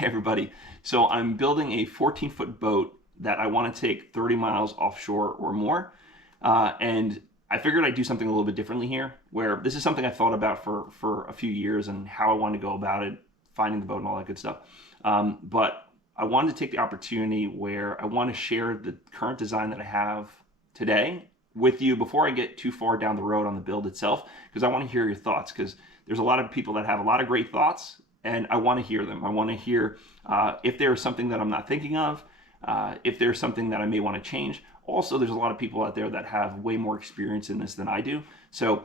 Hey everybody. So I'm building a 14-foot boat that I want to take 30 miles offshore or more. And I figured I'd do something a little bit differently here, where this is something I thought about for a few years and how I want to go about it, finding the boat and all that good stuff. But I wanted to take the opportunity where I want to share the current design that I have today with you before I get too far down the road on the build itself, because I want to hear your thoughts, because there's a lot of people that have a lot of great thoughts and I want to hear them. I want to hear if there's something that I'm not thinking of, if there's something that I may want to change. Also, there's a lot of people out there that have way more experience in this than I do. So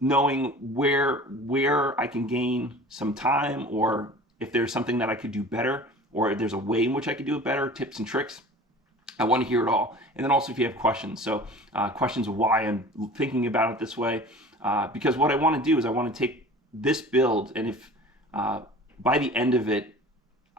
knowing where I can gain some time, or if there's something that I could do better, or if there's a way in which I could do it better, tips and tricks, I want to hear it all. And then also if you have questions. So questions of why I'm thinking about it this way. Because what I want to do is I want to take this build, and if by the end of it,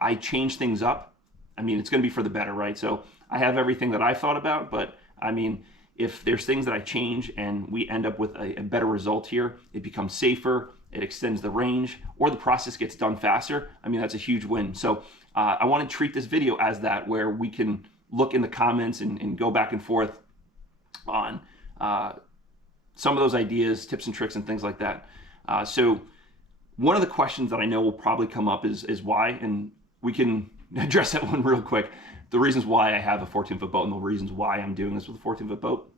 I change things up, I mean, it's going to be for the better, right? So I have everything that I thought about, but I mean, if there's things that I change and we end up with a better result here, it becomes safer, it extends the range, or the process gets done faster, I mean, that's a huge win. So I want to treat this video as that, where we can look in the comments and go back and forth on some of those ideas, tips and tricks and things like that. So one of the questions that I know will probably come up is why, and we can address that one real quick. The reasons why I have a 14-foot boat and the reasons why I'm doing this with a 14-foot boat.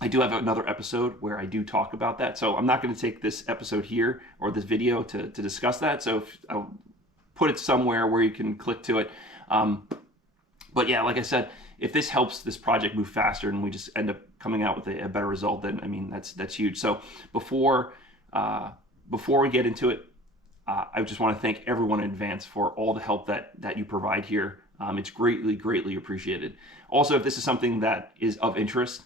I do have another episode where I do talk about that. So I'm not going to take this episode here or this video to discuss that. So I'll put it somewhere where you can click to it. But yeah, like I said, if this helps this project move faster and we just end up coming out with a better result, then I mean, that's huge. So before we get into it, I just want to thank everyone in advance for all the help that you provide here. It's greatly appreciated. Also, if this is something that is of interest,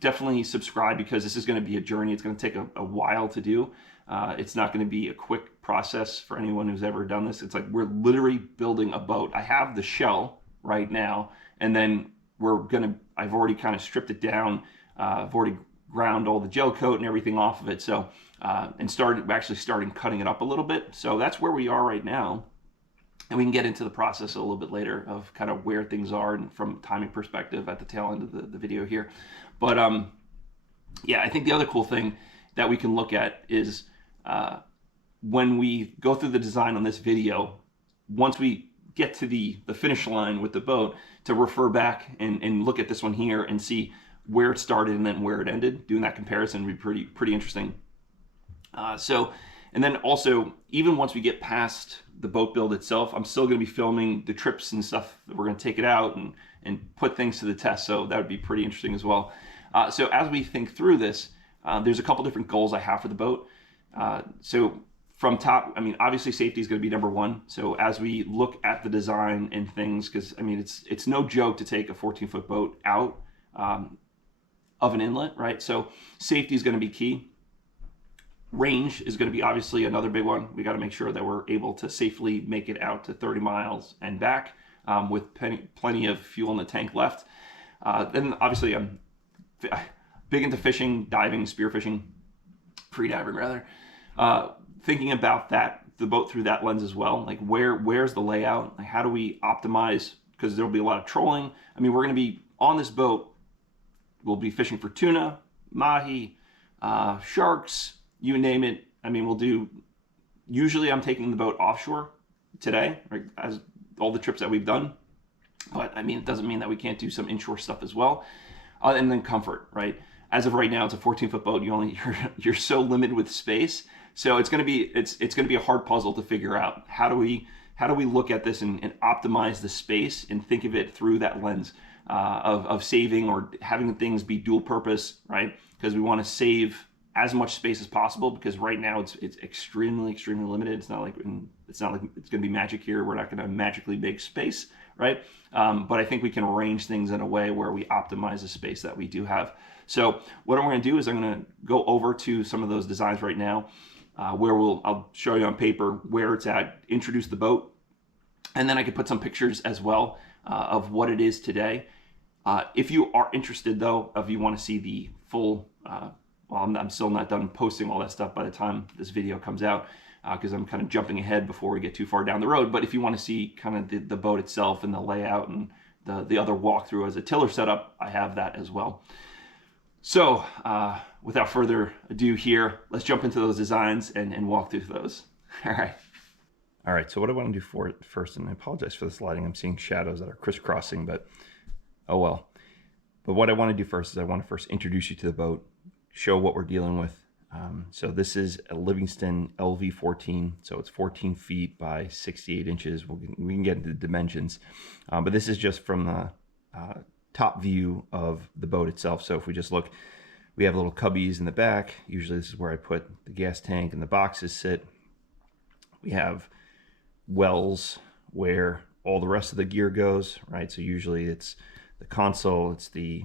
definitely subscribe, because this is going to be a journey. It's going to take a while to do. It's not going to be a quick process for anyone who's ever done this. It's like we're literally building a boat. I have the shell right now, and then I've already kind of stripped it down. I've already ground all the gel coat and everything off of it. So, and starting cutting it up a little bit. So that's where we are right now. And we can get into the process a little bit later of kind of where things are and from a timing perspective at the tail end of the video here. But yeah, I think the other cool thing that we can look at is when we go through the design on this video, once we get to the finish line with the boat, to refer back and look at this one here and see where it started and then where it ended. Doing that comparison would be pretty interesting. And then also, even once we get past the boat build itself, I'm still going to be filming the trips and stuff that we're going to take it out and put things to the test. So that would be pretty interesting as well. So as we think through this, there's a couple different goals I have for the boat. So from top, I mean, obviously safety is going to be number one. So as we look at the design and things, because I mean, it's no joke to take a 14-foot boat out of an inlet, right? So safety is going to be key. Range is going to be obviously another big one. We got to make sure that we're able to safely make it out to 30 miles and back with plenty of fuel in the tank left. Then obviously I'm big into fishing, diving, spearfishing, free diving rather. Thinking about the boat through that lens as well. Like where's the layout? Like how do we optimize? Because there'll be a lot of trolling. I mean, we're going to be on this boat. We'll be fishing for tuna, mahi, sharks, you name it. I mean, usually I'm taking the boat offshore today, right, as all the trips that we've done. But I mean, it doesn't mean that we can't do some inshore stuff as well. And then comfort, right? As of right now, it's a 14-foot boat. You're so limited with space. So it's going to be a hard puzzle to figure out. How do we look at this and optimize the space and think of it through that lens of saving or having things be dual purpose, right? Because we want to save as much space as possible, because right now it's extremely limited. It's not like it's going to be magic here. We're not going to magically make space, right? But I think we can arrange things in a way where we optimize the space that we do have. So what I'm going to do is I'm going to go over to some of those designs right now, where I'll show you on paper where it's at, introduce the boat, and then I could put some pictures as well of what it is today. If you are interested though, if you want to see the full well, I'm still not done posting all that stuff by the time this video comes out. because I'm kind of jumping ahead before we get too far down the road. But if you want to see kind of the boat itself and the layout and the other walkthrough as a tiller setup, I have that as well. So without further ado here, let's jump into those designs and walk through those. All right, so what I want to do first, and I apologize for this lighting, I'm seeing shadows that are crisscrossing, but oh well. But what I want to do first is I want to first introduce you to the boat, show what we're dealing with. So this is a Livingston LV14, so it's 14 feet by 68 inches. We can get into the dimensions, but this is just from the top view of the boat itself. So if we just look, we have little cubbies in the back. Usually this is where I put the gas tank and the boxes sit. We have wells where all the rest of the gear goes, right? So usually it's the console, it's the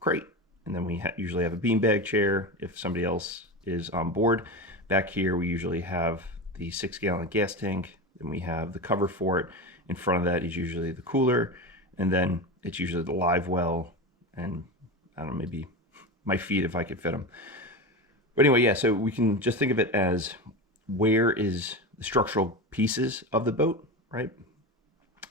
crate, and then we usually have a beanbag chair if somebody else is on board. Back here we usually have the 6-gallon gas tank, and we have the cover for it. In front of that is usually the cooler, and then it's usually the live well, and I don't know, maybe my feet if I could fit them. But anyway, yeah, so we can just think of it as where is the structural pieces of the boat, right?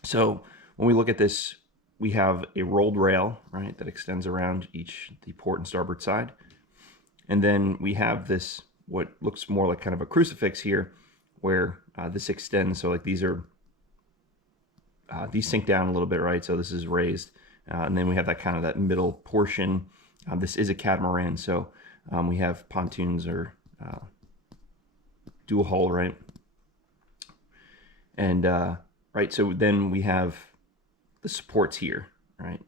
So when we look at this, we have a rolled rail, right, that extends around the port and starboard side. And then we have this, what looks more like kind of a crucifix here, where this extends. So like these sink down a little bit, right? So this is raised. And then we have that kind of that middle portion. This is a catamaran, so we have pontoons or dual hull, right? And right, so then we have the supports here, right?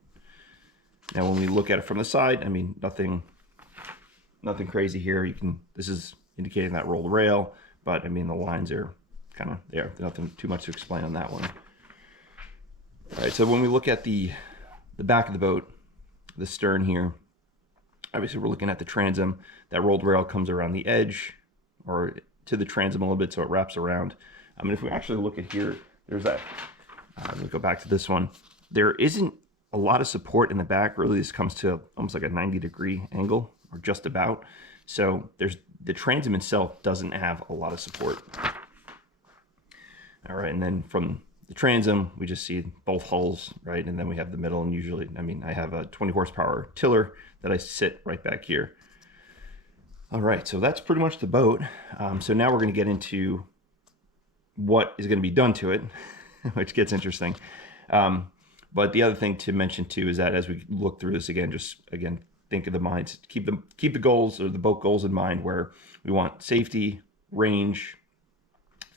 Now when we look at it from the side, I mean, nothing crazy here. This is indicating that rolled rail, but I mean the lines are kind of there. Nothing too much to explain on that one. All right, so when we look at the back of the boat, the stern here, obviously we're looking at the transom. That rolled rail comes around the edge or to the transom a little bit, so it wraps around. I mean, if we actually look at here, there's that. Let me go back to this one. There isn't a lot of support in the back. Really, this comes to almost like a 90-degree angle, or just about. So the transom itself doesn't have a lot of support. All right, and then from the transom, we just see both hulls, right? And then we have the middle, and usually, I mean, I have a 20 horsepower tiller that I sit right back here. All right, so that's pretty much the boat. So now we're gonna get into what is gonna be done to it, which gets interesting. But the other thing to mention too is that as we look through this again, just again, think of the minds, keep the goals or the boat goals in mind, where we want safety, range,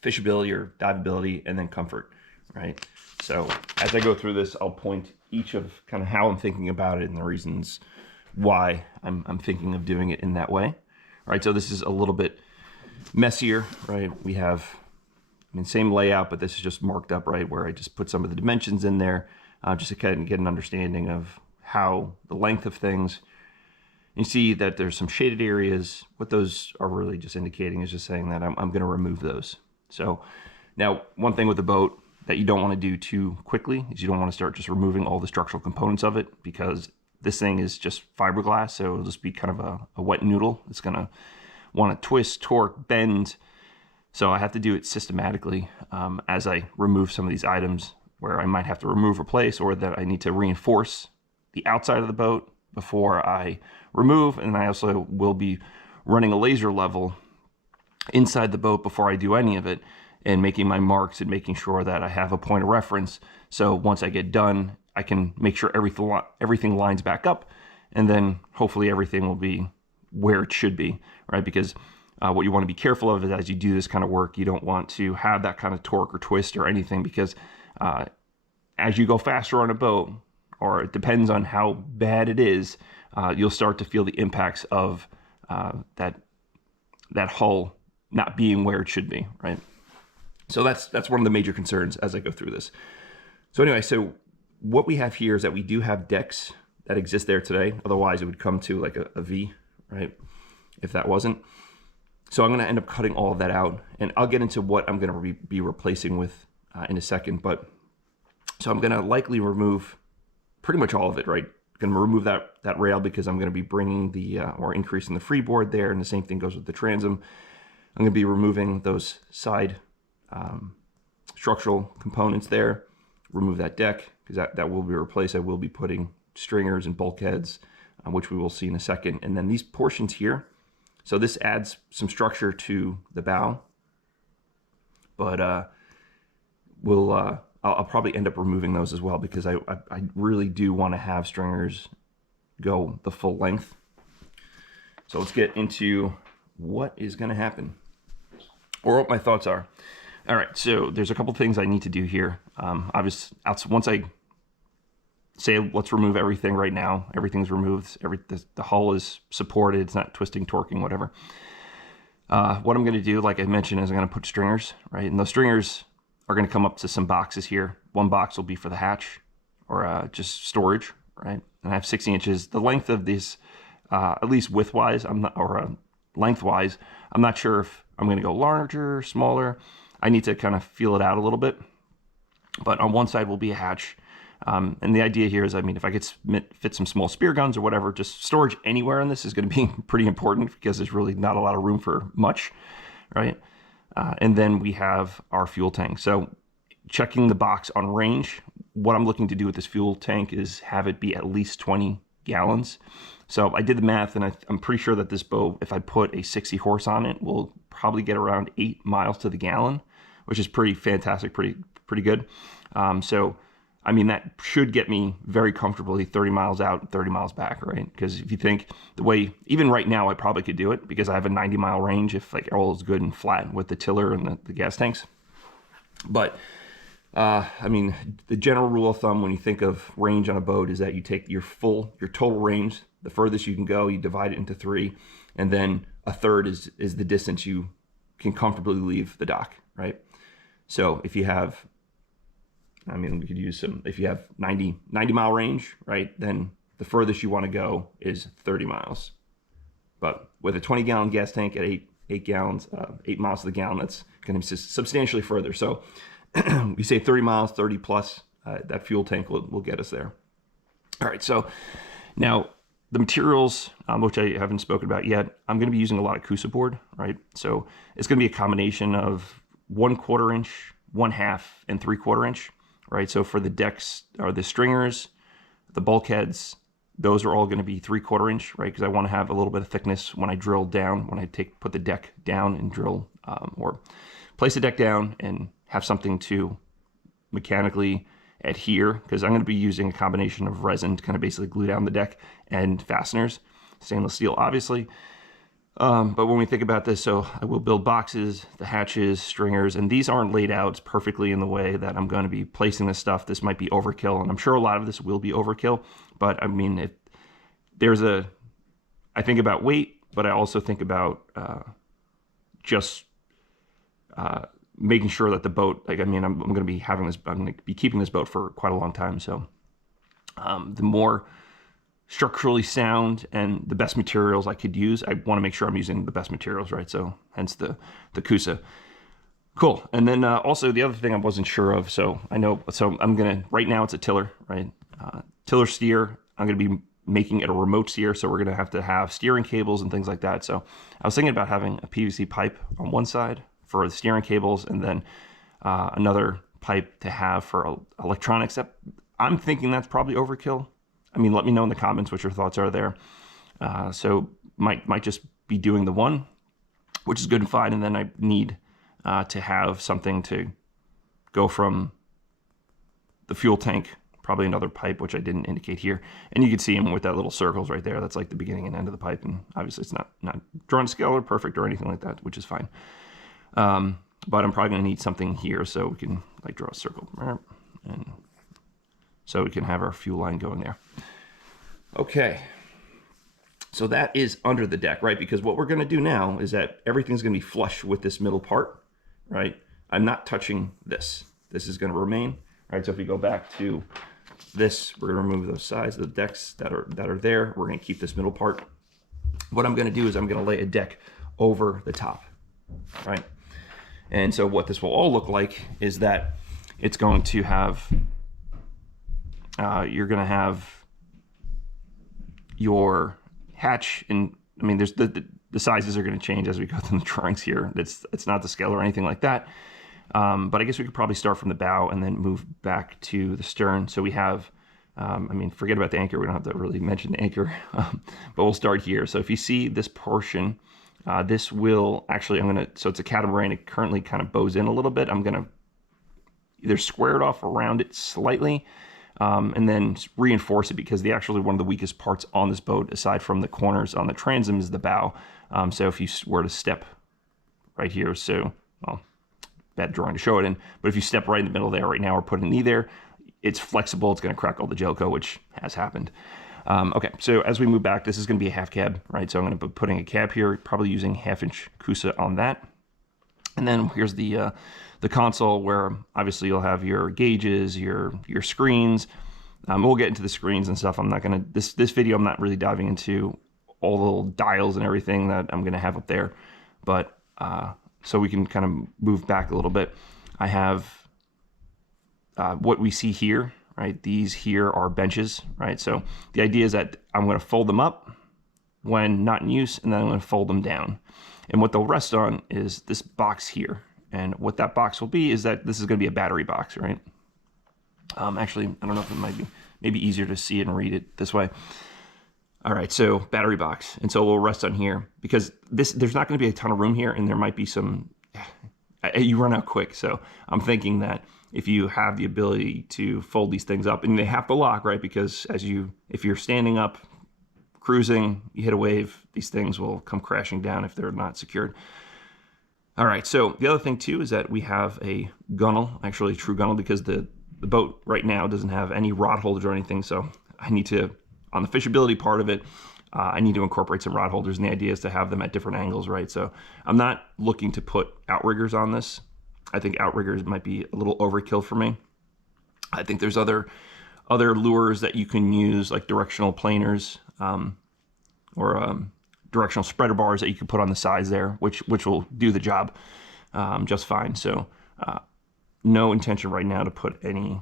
fishability or diveability, and then comfort, right? So as I go through this, I'll point each of kind of how I'm thinking about it and the reasons why I'm thinking of doing it in that way. All right, so this is a little bit messier, right? We have, I mean, same layout, but this is just marked up, right, where I just put some of the dimensions in there, just to kind of get an understanding of how the length of things. You see that there's some shaded areas. What those are really just indicating is just saying that I'm going to remove those. So now, one thing with the boat that you don't want to do too quickly is you don't want to start just removing all the structural components of it, because this thing is just fiberglass, so it'll just be kind of a wet noodle. It's going to want to twist, torque, bend. So I have to do it systematically as I remove some of these items where I might have to remove, replace, or that I need to reinforce the outside of the boat before I remove. And I also will be running a laser level inside the boat before I do any of it, and making my marks and making sure that I have a point of reference. So once I get done, I can make sure everything lines back up, and then hopefully everything will be where it should be, right? Because what you want to be careful of is as you do this kind of work, you don't want to have that kind of torque or twist or anything, because as you go faster on a boat, or it depends on how bad it is, you'll start to feel the impacts of that hull not being where it should be, right? So that's one of the major concerns as I go through this. So anyway, so what we have here is that we do have decks that exist there today. Otherwise, it would come to like a V, right? If that wasn't. So I'm going to end up cutting all of that out, and I'll get into what I'm going to be replacing with in a second. But so I'm going to likely remove pretty much all of it, right? Going to remove that rail because I'm going to be bringing the or increasing the freeboard there, and the same thing goes with the transom. I'm going to be removing those side structural components there, remove that deck, because that will be replaced. I will be putting stringers and bulkheads, which we will see in a second. And then these portions here, so this adds some structure to the bow, but I'll probably end up removing those as well, because I really do want to have stringers go the full length. So let's get into what is going to happen, or what my thoughts are. All right, so there's a couple things I need to do here. Obviously, once I say let's remove everything right now, everything's removed, the hull is supported, it's not twisting, torquing, whatever. What I'm going to do, like I mentioned, is I'm going to put stringers, right? And those stringers are going to come up to some boxes here. One box will be for the hatch, or just storage, right? And I have 60 inches. The length of these, at least widthwise, lengthwise, I'm not sure if I'm going to go larger, smaller. I need to kind of feel it out a little bit. But on one side will be a hatch. And the idea here is, I mean, if I could fit some small spear guns or whatever, just storage anywhere in this is going to be pretty important, because there's really not a lot of room for much, right? And then we have our fuel tank. So checking the box on range, what I'm looking to do with this fuel tank is have it be at least 20 gallons. So I did the math, and I'm pretty sure that this boat, if I put a 60 horse on it, will probably get around 8 miles to the gallon, which is pretty fantastic, pretty good. So, I mean, that should get me very comfortably 30 miles out, 30 miles back, right? Because if you think the way, even right now, I probably could do it, because I have a 90-mile range if like all is good and flat with the tiller and the gas tanks. But, I mean, the general rule of thumb when you think of range on a boat is that you take your total range, the furthest you can go, you divide it into 3, and then a third is the distance you can comfortably leave the dock, right? So if you have, I mean, we could use some, if you have 90 mile range, right, then the furthest you want to go is 30 miles. But with a 20 gallon gas tank at 8 gallons, 8 miles to the gallon, that's going to be substantially further. So we say 30 miles, 30 plus, that fuel tank will get us there. All right, so now the materials, which I haven't spoken about yet, I'm going to be using a lot of Coosa board, right? So it's going to be a combination of 1/4 inch, 1/2, and 3/4 inch, right? So for the decks, or the stringers, the bulkheads, those are all going to be 3/4 inch, right? Because I want to have a little bit of thickness when I drill down, when I put the deck down and drill, or place the deck down and have something to mechanically adhere, because I'm going to be using a combination of resin to kind of basically glue down the deck, and fasteners, stainless steel, obviously. But when we think about this, so I will build boxes, the hatches, stringers, and these aren't laid out perfectly in the way that I'm going to be placing this stuff. This might be overkill, and I'm sure a lot of this will be overkill, but I mean, I think about weight, but I also think about just making sure that the boat, like, I mean, I'm going to be having this, I'm going to be keeping this boat for quite a long time. So the more structurally sound and the best materials I could use, I want to make sure I'm using the best materials, right? So hence the Coosa. Cool. And then also the other thing I wasn't sure of, so I'm going to, right now it's a tiller, right? Tiller steer, I'm going to be making it a remote steer, so we're going to have steering cables and things like that. So I was thinking about having a PVC pipe on one side for the steering cables, and then another pipe to have for electronics. I'm thinking that's probably overkill. I mean, let me know in the comments what your thoughts are there. So might just be doing the one, which is good and fine, and then I need to have something to go from the fuel tank, probably another pipe, which I didn't indicate here. And you can see them with that little circles right there. That's like the beginning and end of the pipe, and obviously it's not drawn to scale or perfect or anything like that, which is fine. But I'm probably going to need something here so we can like draw a circle, and so we can have our fuel line going there. Okay, so that is under the deck, right? Because what we're going to do now is that everything's going to be flush with this middle part, right? I'm not touching this. This is going to remain, right? So if we go back to this, we're going to remove those sides of the decks that are there. We're going to keep this middle part. What I'm going to do is I'm going to lay a deck over the top, right? And so what this will all look like is that it's going to have, you're going to have your hatch, and I mean, there's the the sizes are going to change as we go through the drawings here. It's not the scale or anything like that. But I guess we could probably start from the bow and then move back to the stern. So we have, I mean, forget about the anchor. We don't have to really mention the anchor, but we'll start here. So if you see this portion, this will actually, so it's a catamaran. It currently kind of bows in a little bit. I'm going to either square it off around it slightly, and then reinforce it, because actually one of the weakest parts on this boat, aside from the corners on the transom, is the bow. So if you were to step right here, so, well, bad drawing to show it in, but if you step right in the middle there right now or put a knee there, it's flexible, it's going to crack all the Jelco, which has happened. Okay, so as we move back, this is going to be a half cab, right? So I'm going to be putting a cab here, probably using 1/2-inch Coosa on that. And then here's the console, where obviously you'll have your gauges, your screens. We'll get into the screens and stuff. I'm not going to, this video, I'm not really diving into all the little dials and everything that I'm going to have up there. But, so we can kind of move back a little bit. I have what we see here, right? These here are benches, right? So the idea is that I'm going to fold them up when not in use, and then I'm going to fold them down. And what they'll rest on is this box here. And what that box will be is that this is going to be a battery box, right? Actually, I don't know if it might be maybe easier to see it and read it this way. All right, so battery box. And so we'll rest on here, because there's not going to be a ton of room here, and there might be some, you run out quick. So I'm thinking that if you have the ability to fold these things up, and they have to lock, right? Because if you're standing up, cruising, you hit a wave, these things will come crashing down if they're not secured. All right, so the other thing too is that we have a gunnel, actually a true gunnel, because the boat right now doesn't have any rod holders or anything. So I need to, on the fishability part of it, I need to incorporate some rod holders, and the idea is to have them at different angles, right? So I'm not looking to put outriggers on this. I think outriggers might be a little overkill for me. I think there's other lures that you can use, like directional planers, or directional spreader bars that you can put on the sides there, which will do the job just fine. So no intention right now to put any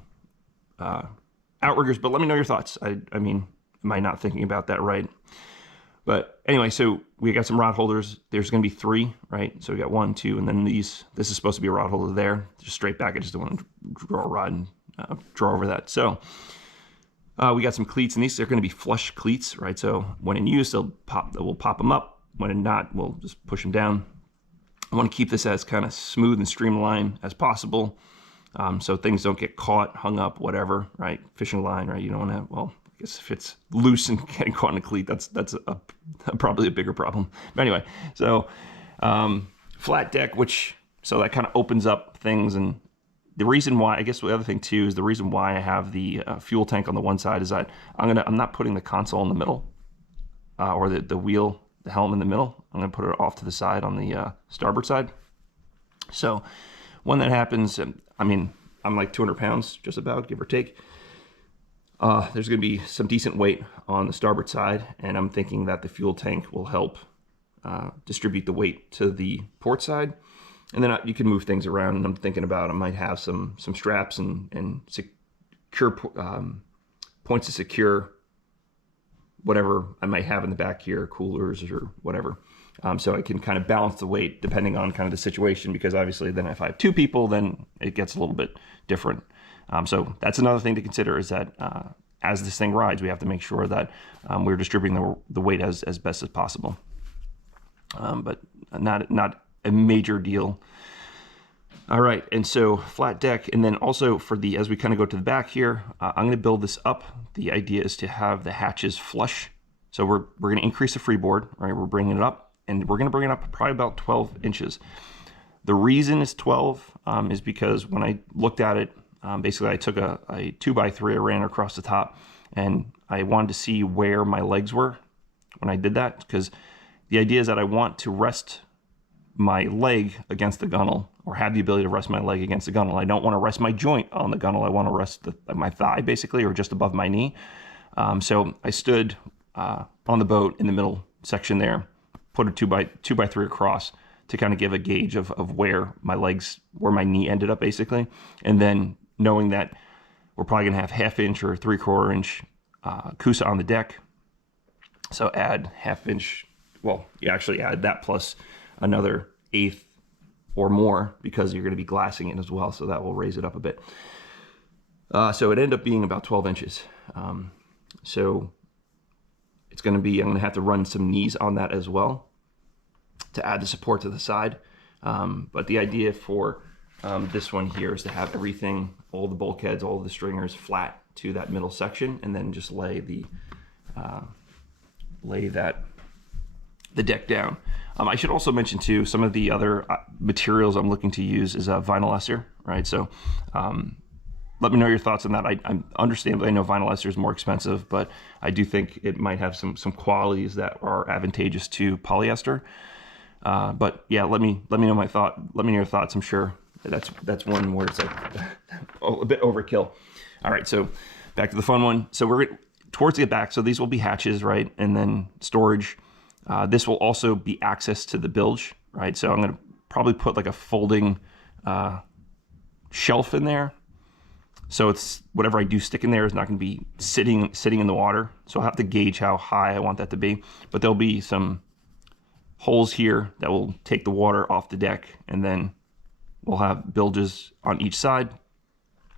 outriggers, but let me know your thoughts. I mean, am I not thinking about that right? But anyway, so we got some rod holders. There's going to be 3, right? So we got 1, 2, and then these. This is supposed to be a rod holder there. Just straight back. I just don't want to draw a rod and draw over that. So we got some cleats, and these are going to be flush cleats, right? So when in use, we'll pop them up. When in not, we'll just push them down. I want to keep this as kind of smooth and streamlined as possible, so things don't get caught, hung up, whatever, right? Fishing line, right? You don't want to, well, I guess if it's loose and getting caught in a cleat, that's probably a bigger problem. But anyway, so flat deck, so that kind of opens up things. And the reason why, I guess the other thing too, is the reason why I have the fuel tank on the one side is that I'm not putting the console in the middle, or the wheel, the helm in the middle. I'm going to put it off to the side on the starboard side. So when that happens, I mean, I'm like 200 pounds, just about, give or take. There's going to be some decent weight on the starboard side, and I'm thinking that the fuel tank will help distribute the weight to the port side. And then you can move things around, and I'm thinking about, I might have some straps and secure points to secure whatever I might have in the back here, coolers or whatever. So I can kind of balance the weight depending on kind of the situation, because obviously then if I have 2 people, then it gets a little bit different. So that's another thing to consider, is that as this thing rides, we have to make sure that we're distributing the weight as best as possible. But not a major deal. All right, and so flat deck, and then also as we kind of go to the back here, I'm going to build this up. The idea is to have the hatches flush. So we're going to increase the freeboard, right? We're bringing it up, and we're going to bring it up probably about 12 inches. The reason it's 12 is because when I looked at it, basically I took a 2x3, I ran across the top, and I wanted to see where my legs were when I did that, because the idea is that I want to rest my leg against the gunnel, or have the ability to rest my leg against the gunnel. I don't want to rest my joint on the gunnel. I want to rest my thigh, basically, or just above my knee. So I stood on the boat in the middle section there, put a 2x3 across to kind of give a gauge of where my knee ended up, basically. And then knowing that we're probably going to have 1/2 inch or 3/4 inch Coosa on the deck, so add 1/2 inch well, you actually add that plus another 1/8 or more because you're going to be glassing it as well, so that will raise it up a bit. So it ended up being about 12 inches. So it's going to be, I'm going to have to run some knees on that as well to add the support to the side. But the idea for this one here is to have everything, all the bulkheads, all the stringers flat to that middle section, and then just lay the deck down. I should also mention too, some of the other materials I'm looking to use is vinyl ester, right? So let me know your thoughts on that. I understand, I know vinyl ester is more expensive, but I do think it might have some qualities that are advantageous to polyester. But yeah, let me know let me know your thoughts. I'm sure that's one where it's like a bit overkill. All right, so back to the fun one. So we're towards the back. So these will be hatches, right? And then storage. This will also be access to the bilge, right? So I'm gonna probably put like a folding shelf in there. So it's whatever I do stick in there is not gonna be sitting in the water. So I'll have to gauge how high I want that to be. But there'll be some holes here that will take the water off the deck, and then we'll have bilges on each side.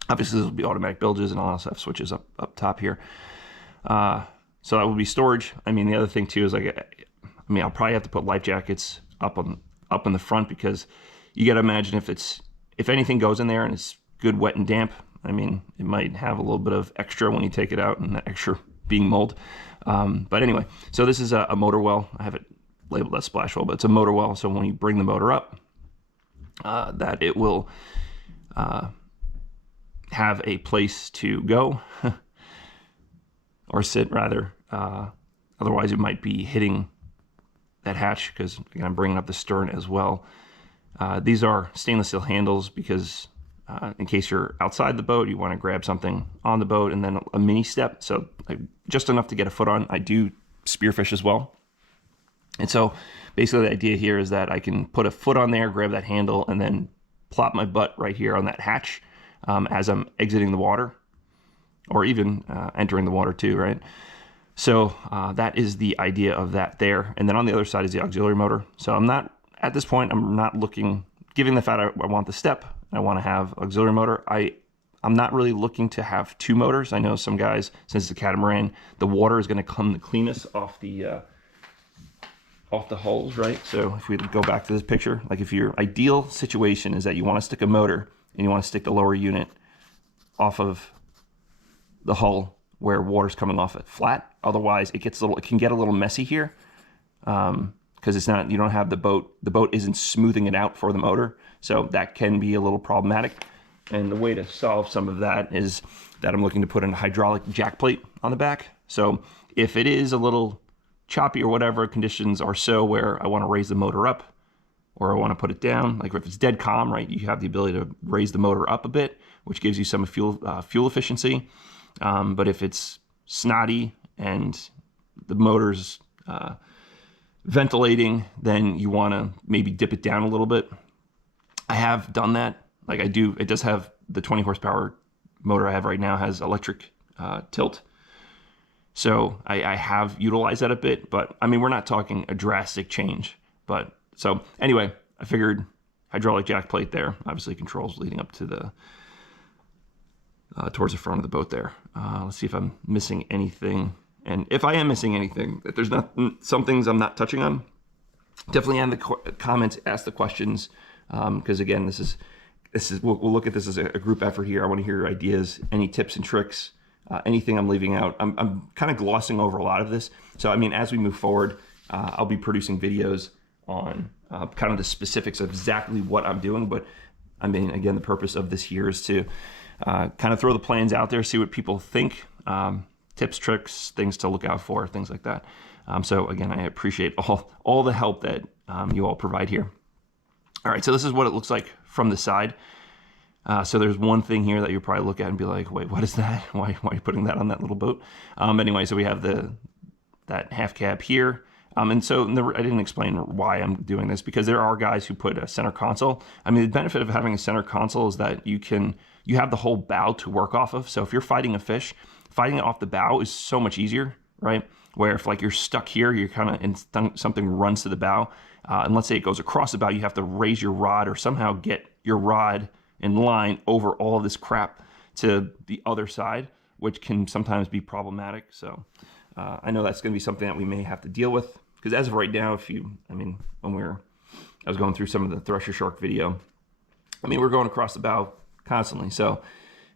Obviously this will be automatic bilges, and I'll also have switches up top here. So that will be storage. I mean, the other thing too is like, I'll probably have to put life jackets up in the front, because you got to imagine if anything goes in there and it's good, wet and damp, I mean, it might have a little bit of extra when you take it out, and that extra being mold. But anyway, so this is a motor well. I have it labeled as splash well, but it's a motor well. So when you bring the motor up, that it will have a place to go or sit rather. Otherwise it might be hitting that hatch, because again, I'm bringing up the stern as well. These are stainless steel handles because in case you're outside the boat, you want to grab something on the boat, and then a mini step. So just enough to get a foot on. I do spearfish as well. And so basically the idea here is that I can put a foot on there, grab that handle, and then plop my butt right here on that hatch as I'm exiting the water, or even entering the water too, right? So that is the idea of that there. And then on the other side is the auxiliary motor. So I'm not, at this point, I'm not looking, given the fact I want the step, I want to have auxiliary motor, I'm not really looking to have two motors. I know some guys, since it's a catamaran, the water is going to come the cleanest off the hulls, right? So if we go back to this picture, like if your ideal situation is that you want to stick a motor and you want to stick the lower unit off of the hull where water's coming off it flat. Otherwise, it can get a little messy here because it's not, you don't have the boat isn't smoothing it out for the motor. So that can be a little problematic. And the way to solve some of that is that I'm looking to put in a hydraulic jack plate on the back. So if it is a little choppy or whatever, conditions are so where I want to raise the motor up or I want to put it down, like if it's dead calm, right, you have the ability to raise the motor up a bit, which gives you some fuel efficiency. But if it's snotty and the motor's ventilating, then you want to maybe dip it down a little bit. I have done that. Like I do, it does have the 20 horsepower motor I have right now has electric tilt. So I have utilized that a bit, but I mean, we're not talking a drastic change. But so anyway, I figured hydraulic jack plate there, obviously controls leading up to the towards the front of the boat there. Let's see if I'm missing anything. And if I am missing anything, if there's not some things I'm not touching on, definitely in the comments, ask the questions. Because again, this is we'll look at this as a group effort here. I want to hear your ideas, any tips and tricks, anything I'm leaving out. I'm kind of glossing over a lot of this. So I mean, as we move forward, I'll be producing videos on kind of the specifics of exactly what I'm doing. But I mean, again, the purpose of this here is to kind of throw the plans out there, see what people think, tips, tricks, things to look out for, things like that. So again, I appreciate all the help that you all provide here. All right, so this is what it looks like from the side. So there's one thing here that you'll probably look at and be like, wait, what is that? Why are you putting that on that little boat? Anyway, so we have that half cab here. And so I didn't explain why I'm doing this, because there are guys who put a center console. I mean, the benefit of having a center console is that you have the whole bow to work off of. So if you're fighting a fish, fighting it off the bow is so much easier, right? where if like you're stuck here, you're kind of and something runs to the bow, and let's say it goes across the bow, you have to raise your rod or somehow get your rod in line over all of this crap to the other side, which can sometimes be problematic. So I know that's going to be something that we may have to deal with, because as of right now, when I was going through some of the thresher shark video, I mean, we're going across the bow constantly. So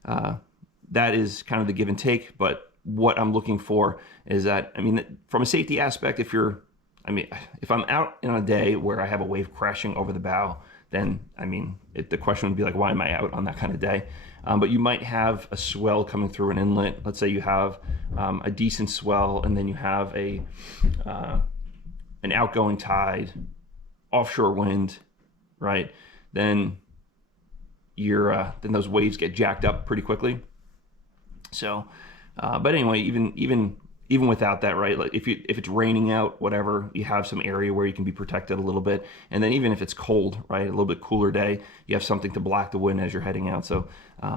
that is kind of the give and take. But what I'm looking for is that, I mean, from a safety aspect, if I'm out in a day where I have a wave crashing over the bow, then, I mean, the question would be like, why am I out on that kind of day? But you might have a swell coming through an inlet. Let's say you have a decent swell, and then you have an outgoing tide, offshore wind, right? Then then those waves get jacked up pretty quickly. So, but anyway, even without that, right? Like if it's raining out, whatever, you have some area where you can be protected a little bit. And then even if it's cold, right, a little bit cooler day, you have something to block the wind as you're heading out. So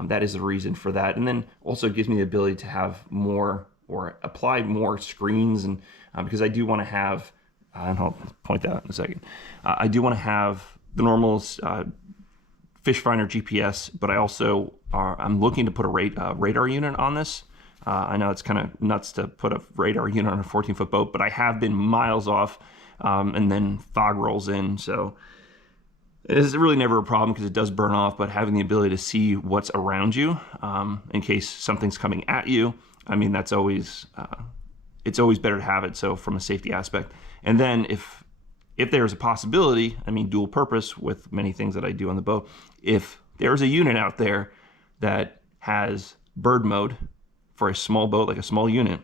that is the reason for that. And then also it gives me the ability to have more or apply more screens, and because I do want to have, and I'll point that out in a second. I do want to have the normal fish finder GPS, but I also I'm looking to put a radar unit on this. I know it's kind of nuts to put a radar unit on a 14-foot boat, but I have been miles off, and then fog rolls in, so it's really never a problem because it does burn off. But having the ability to see what's around you, in case something's coming at you, I mean, that's always it's always better to have it. So from a safety aspect, and then if there's a possibility, I mean, dual purpose with many things that I do on the boat, if there's a unit out there that has bird mode for a small boat, like a small unit,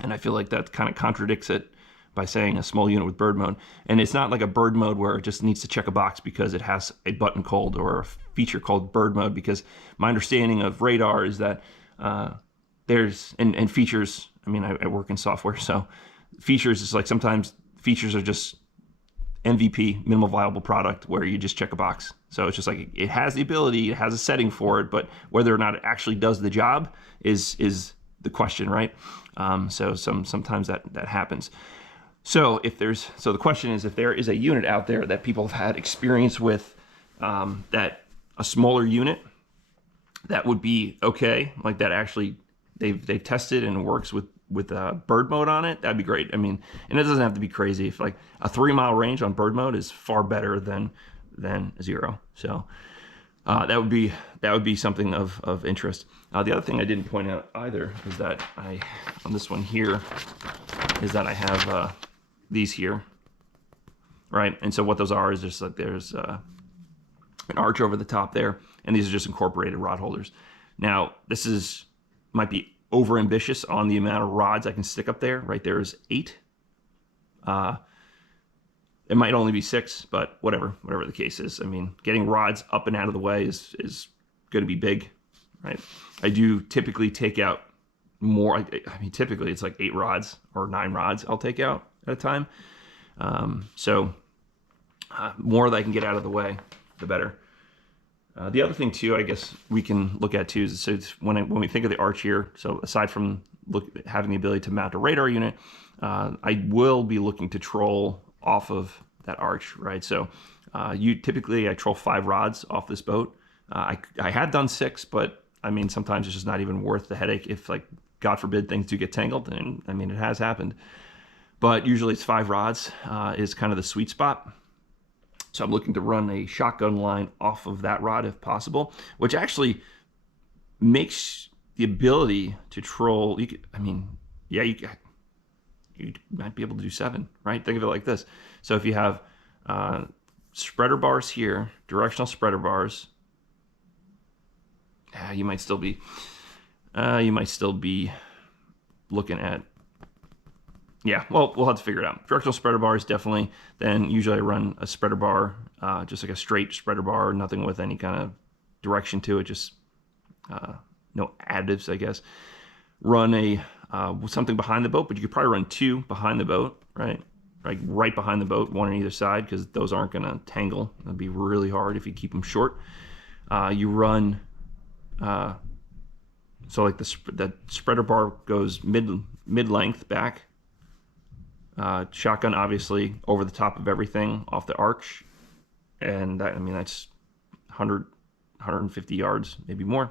and I feel like that kind of contradicts it by saying a small unit with bird mode. And it's not like a bird mode where it just needs to check a box because it has a button called, or a feature called bird mode, because my understanding of radar is that there's, and features, I mean, I work in software, so features is like, sometimes features are just MVP, minimal viable product, where you just check a box. So it's just like, it has the ability, it has a setting for it, but whether or not it actually does the job is the question, right? So sometimes that happens. So the question is, if there is a unit out there that people have had experience with, that a smaller unit that would be okay, like that actually they've tested and works with bird mode on it, that'd be great. I mean, and it doesn't have to be crazy. If like a 3-mile range on bird mode is far better than 0. So that would be something of interest. The other thing I didn't point out either is that on this one here, is that I have these here, right? And so what those are is just like there's an arch over the top there, and these are just incorporated rod holders. Now this might be over ambitious on the amount of rods I can stick up there. Right there is 8. It might only be 6, but whatever the case is. I mean, getting rods up and out of the way is going to be big, right? I do typically take out more. I mean, typically it's like 8 rods or 9 rods I'll take out at a time. So more that I can get out of the way, the better. The other thing too, I guess we can look at too, is when we think of the arch here, so aside from having the ability to mount a radar unit, I will be looking to troll off of that arch, right? So typically I troll 5 rods off this boat. I had done 6, but I mean, sometimes it's just not even worth the headache if, like, God forbid, things do get tangled, and I mean, it has happened. But usually it's 5 rods is kind of the sweet spot. So I'm looking to run a shotgun line off of that rod if possible, which actually makes the ability to troll, you might be able to do 7, right? Think of it like this. So if you have spreader bars here, directional spreader bars, you might still be looking at, well, we'll have to figure it out. Directional spreader bars, definitely. Then usually I run a spreader bar, just like a straight spreader bar, nothing with any kind of direction to it, just no additives, I guess. Run something behind the boat, but you could probably run 2 behind the boat, right? Like right behind the boat, 1 on either side, because those aren't going to tangle. It'd be really hard if you keep them short. You run, so like the spreader bar goes mid-length back, Shotgun, obviously, over the top of everything off the arch. And that, I mean, that's 100, 150 yards, maybe more.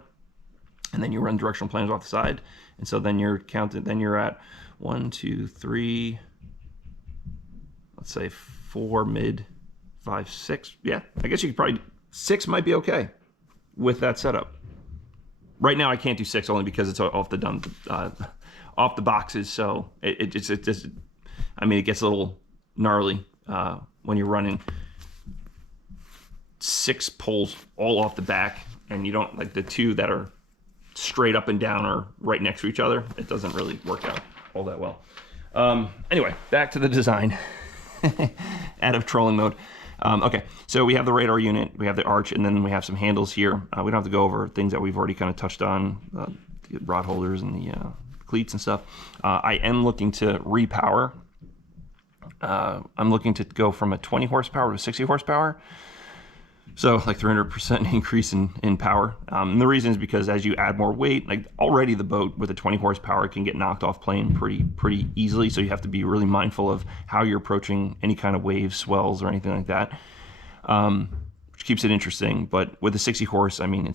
And then you run directional planners off the side. And so then you're counted, then you're at 1, 2, 3, let's say 4 mid, 5, 6. Yeah, I guess you could probably, 6 might be okay with that setup. Right now I can't do 6 only because it's off the boxes. So it just, I mean, it gets a little gnarly when you're running 6 poles all off the back, and you don't, like the 2 that are straight up and down or right next to each other, it doesn't really work out all that well. Anyway, back to the design. Out of trolling mode. Okay, so we have the radar unit, we have the arch, and then we have some handles here. We don't have to go over things that we've already kind of touched on, the rod holders and the cleats and stuff. I am looking to repower. I'm looking to go from a 20 horsepower to 60 horsepower. So like 300% increase in power. And the reason is because as you add more weight, like already the boat with a 20 horsepower can get knocked off plane pretty easily. So you have to be really mindful of how you're approaching any kind of waves, swells, or anything like that, which keeps it interesting. But with a 60 horse, I mean,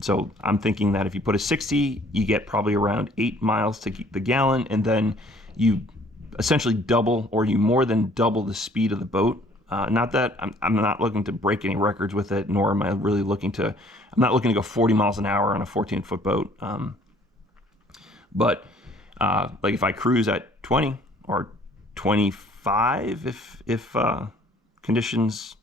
so I'm thinking that if you put a 60, you get probably around 8 miles to the gallon, and then you essentially double, or you more than double the speed of the boat. Not that I'm not looking to break any records with it, nor am I really looking to, I'm not looking to go 40 miles an hour on a 14-foot boat. But like if I cruise at 20 or 25, if conditions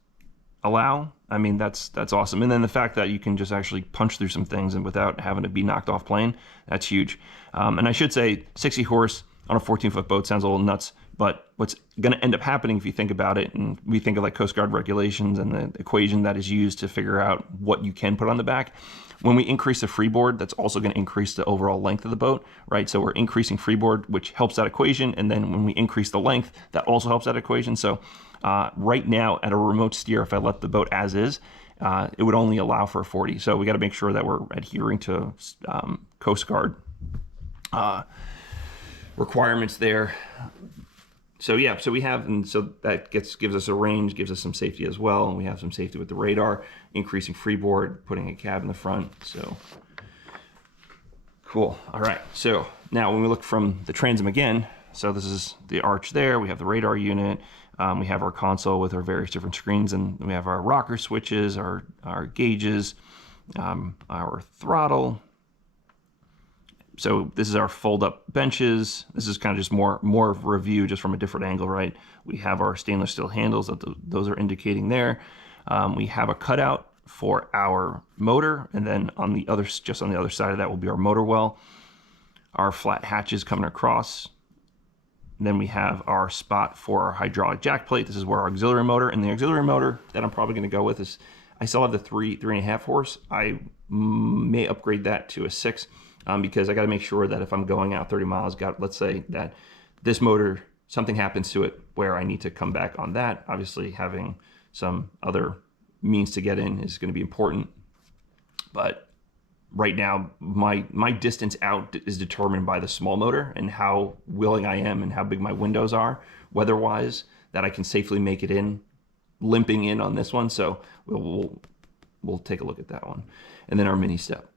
allow, I mean, that's awesome. And then the fact that you can just actually punch through some things and without having to be knocked off plane, that's huge. And I should say 60 horse on a 14-foot boat sounds a little nuts, but what's going to end up happening if you think about it, and we think of like Coast Guard regulations and the equation that is used to figure out what you can put on the back, when we increase the freeboard, that's also going to increase the overall length of the boat, right? So we're increasing freeboard, which helps that equation, and then when we increase the length, that also helps that equation. So right now at a remote steer, if I let the boat as is, it would only allow for a 40. So we got to make sure that we're adhering to Coast Guard requirements there. So yeah, so we have, and so that gives us a range, gives us some safety as well, and we have some safety with the radar, increasing freeboard, putting a cab in the front. So cool. All right. So now when we look from the transom again, so this is the arch there. We have the radar unit. We have our console with our various different screens, and we have our rocker switches, our gauges, our throttle. So this is our fold-up benches. This is kind of just more of a review just from a different angle, right? We have our stainless steel handles that those are indicating there. We have a cutout for our motor, and then on the other, just on the other side of that will be our motor well. Our flat hatches coming across. And then we have our spot for our hydraulic jack plate. This is where our auxiliary motor, and the auxiliary motor that I'm probably going to go with is, I still have the 3.5 horse. I may upgrade that to a 6. Because I got to make sure that if I'm going out 30 miles, let's say that this motor, something happens to it where I need to come back on that. Obviously, having some other means to get in is going to be important. But right now, my distance out is determined by the small motor and how willing I am and how big my windows are, weather-wise, that I can safely make it in, limping in on this one. So we'll take a look at that one. And then our mini step.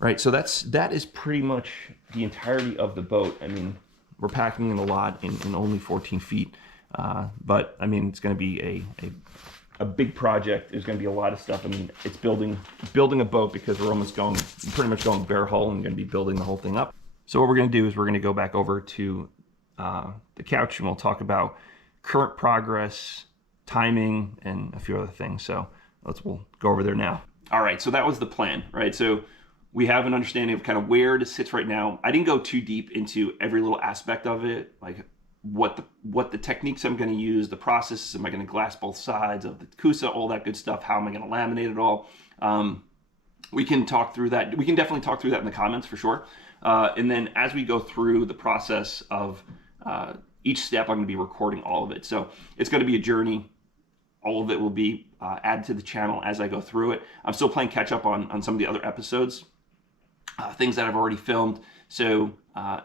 Right, so that is pretty much the entirety of the boat. I mean, we're packing in a lot in only 14 feet, but I mean, it's going to be a big project. There's going to be a lot of stuff. I mean, it's building a boat because we're almost pretty much going bare hull and going to be building the whole thing up. So what we're going to do is we're going to go back over to the couch and we'll talk about current progress, timing, and a few other things. So we'll go over there now. All right, so that was the plan, right? So we have an understanding of kind of where it sits right now. I didn't go too deep into every little aspect of it, like what the techniques I'm going to use, the processes. Am I going to glass both sides of the Coosa, all that good stuff? How am I going to laminate it all? We can talk through that. We can definitely talk through that in the comments for sure. And then as we go through the process of each step, I'm going to be recording all of it. So it's going to be a journey. All of it will be added to the channel as I go through it. I'm still playing catch up on some of the other episodes. Things that I've already filmed. So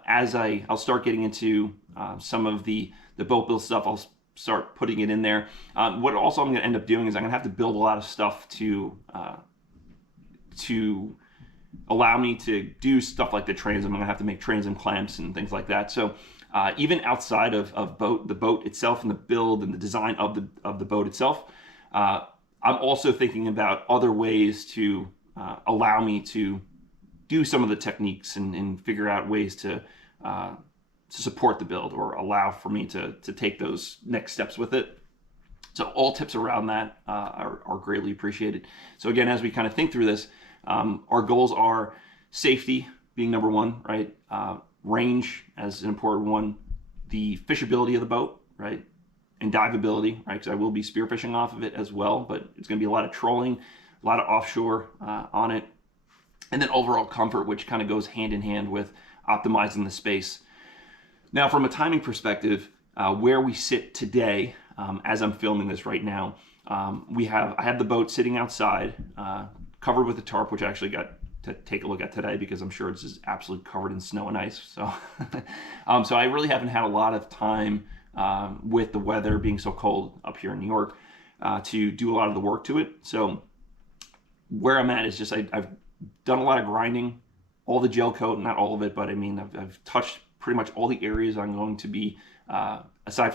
as I'll start getting into some of the boat build stuff, I'll start putting it in there. What also I'm going to end up doing is I'm going to have to build a lot of stuff to allow me to do stuff like the transom. I'm going to have to make transom clamps and things like that. So even outside of the boat itself and the build and the design of the boat itself, I'm also thinking about other ways to allow me to do some of the techniques and figure out ways to support the build or allow for me to take those next steps with it. So all tips around that are greatly appreciated. So again, as we kind of think through this, our goals are safety being number one, right? Range as an important one, the fishability of the boat, right? And diveability, right? Because I will be spearfishing off of it as well, but it's going to be a lot of trolling, a lot of offshore on it. And then overall comfort, which kind of goes hand in hand with optimizing the space. Now, from a timing perspective, where we sit today, as I'm filming this right now, I have the boat sitting outside, covered with a tarp, which I actually got to take a look at today because I'm sure it's just absolutely covered in snow and ice. So, so I really haven't had a lot of time with the weather being so cold up here in New York to do a lot of the work to it. So where I'm at is just I've done a lot of grinding, all the gel coat, not all of it, but I mean I've touched pretty much all the areas I'm going to be aside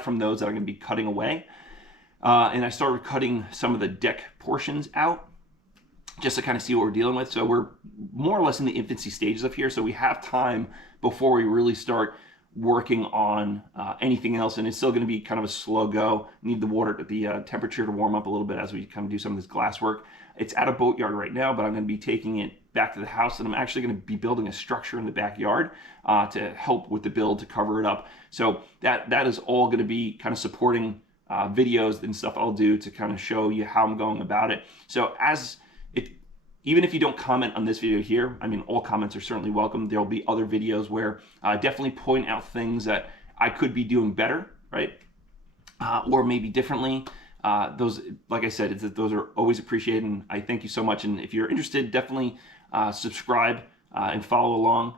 from those that I'm going to be cutting away. And I started cutting some of the deck portions out just to kind of see what we're dealing with. So we're more or less in the infancy stages of here. So we have time before we really start working on anything else. And it's still going to be kind of a slow go. Need the temperature to warm up a little bit as we kind of do some of this glass work. It's at a boatyard right now, but I'm going to be taking it back to the house, and I'm actually going to be building a structure in the backyard to help with the build, to cover it up. So that is all going to be kind of supporting videos and stuff I'll do to kind of show you how I'm going about it. So even if you don't comment on this video here, I mean, all comments are certainly welcome. There'll be other videos where I definitely point out things that I could be doing better, right? Or maybe differently. Those, like I said, those are always appreciated, and I thank you so much. And if you're interested, definitely subscribe and follow along.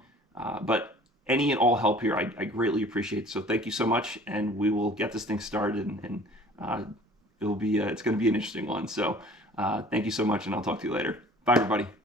But any and all help here, I greatly appreciate. So thank you so much, and we will get this thing started, and it's going to be an interesting one. So thank you so much, and I'll talk to you later. Bye, everybody.